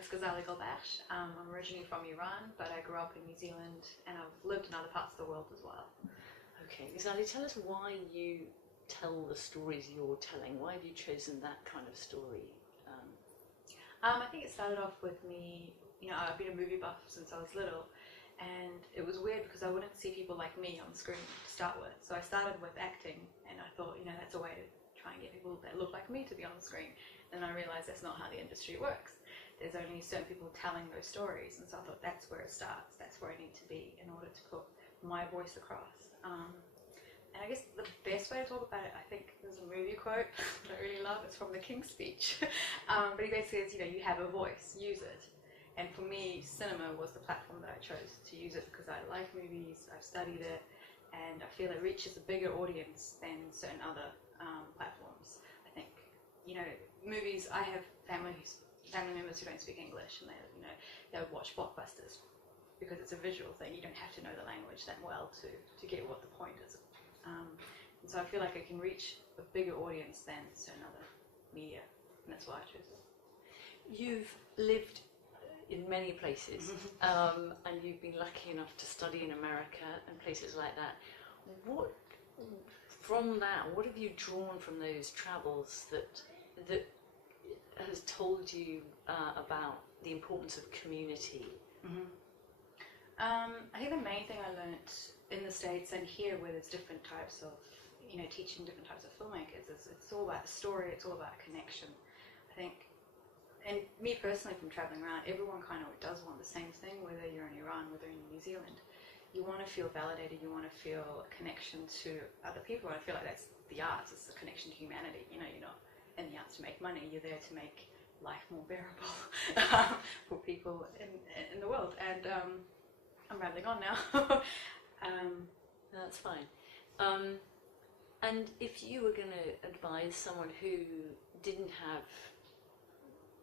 It's Ghazaleh Golbakhsh. I'm originally from Iran, but I grew up in New Zealand and I've lived in other parts of the world as well. Okay, Ghazaleh, tell us why you tell the stories you're telling. Why have you chosen that kind of story? I think it started off with me, I've been a movie buff since I was little, and it was weird because I wouldn't see people like me on the screen to start with. So I started with acting, and I thought, that's a way to try and get people that look like me to be on the screen. And I realized that's not how the industry works. There's only certain people telling those stories, and so I thought that's where it starts. That's where I need to be in order to put my voice across. And I guess the best way to talk about it, I think there's a movie quote that I really love. It's from the King's Speech. But he basically says, you have a voice, use it. And for me, cinema was the platform that I chose to use it because I like movies, I've studied it, and I feel it reaches a bigger audience than certain other platforms. I think, movies, I have family members who don't speak English, and they'll watch blockbusters because it's a visual thing. You don't have to know the language that well to get what the point is. And so I feel like I can reach a bigger audience than certain other media, and that's why I chose it. You've lived in many places, and you've been lucky enough to study in America and places like that. What have you drawn from those travels that has told you about the importance of community? I think the main thing I learned in the States and here, where there's different types of, teaching different types of filmmakers, is it's all about the story, it's all about connection. I think, and me personally from traveling around, everyone kind of does want the same thing, whether you're in Iran, whether you're in New Zealand. You want to feel validated, you want to feel a connection to other people, and I feel like that's the arts, it's the connection to humanity. You're not in the arts to make money, you're there to make life more bearable for people in the world. And I'm rambling on now. That's fine. And if you were going to advise someone who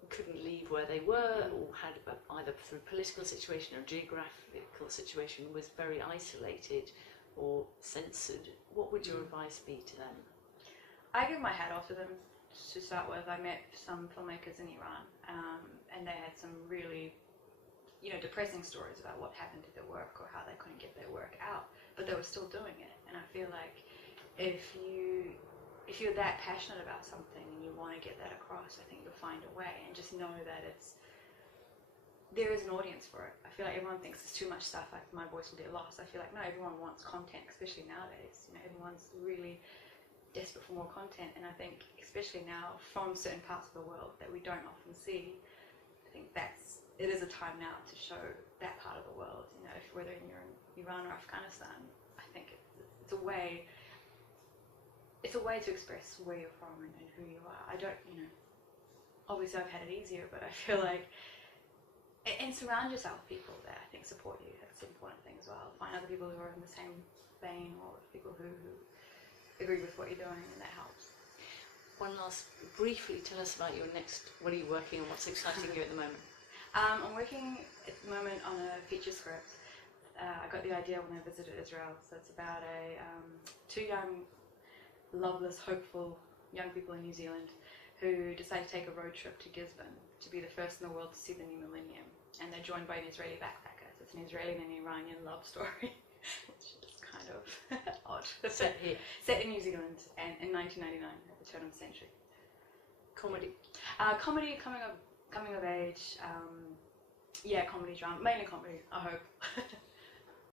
couldn't leave where they were, or had either through political situation or geographical situation was very isolated or censored, what would your advice be to them? I give my hat off to them to start with. I met some filmmakers in Iran, and they had some really depressing stories about what happened to their work or how they couldn't get their work out, but they were still doing it. And I feel like if you're that passionate about something and you want to get that across, I think you'll find a way, and just know that there is an audience for it. I feel like everyone thinks there's too much stuff, like my voice will get lost. I feel like no, everyone wants content, especially nowadays. Everyone's really desperate for more content, and I think especially now from certain parts of the world that we don't often see, I think it is a time now to show that part of the world. Whether you're in Iran or Afghanistan, I think it's a way to express where you're from and who you are. I don't, obviously I've had it easier, but I feel like, and surround yourself with people that I think support you. That's the important thing as well. Find other people who are in the same vein, or people who agree with what you're doing, and that helps. One last, briefly tell us about your next, what are you working on, what's exciting you at the moment? I'm working at the moment on a feature script. I got the idea when I visited Israel, so it's about two young, loveless, hopeful young people in New Zealand who decide to take a road trip to Gisborne to be the first in the world to see the new millennium. And they're joined by an Israeli backpacker. So it's an Israeli and an Iranian love story, which is kind of odd. Set here? Set in New Zealand and in 1999 at the turn of the century. Comedy? Comedy, coming of age, comedy, drama, mainly comedy, I hope.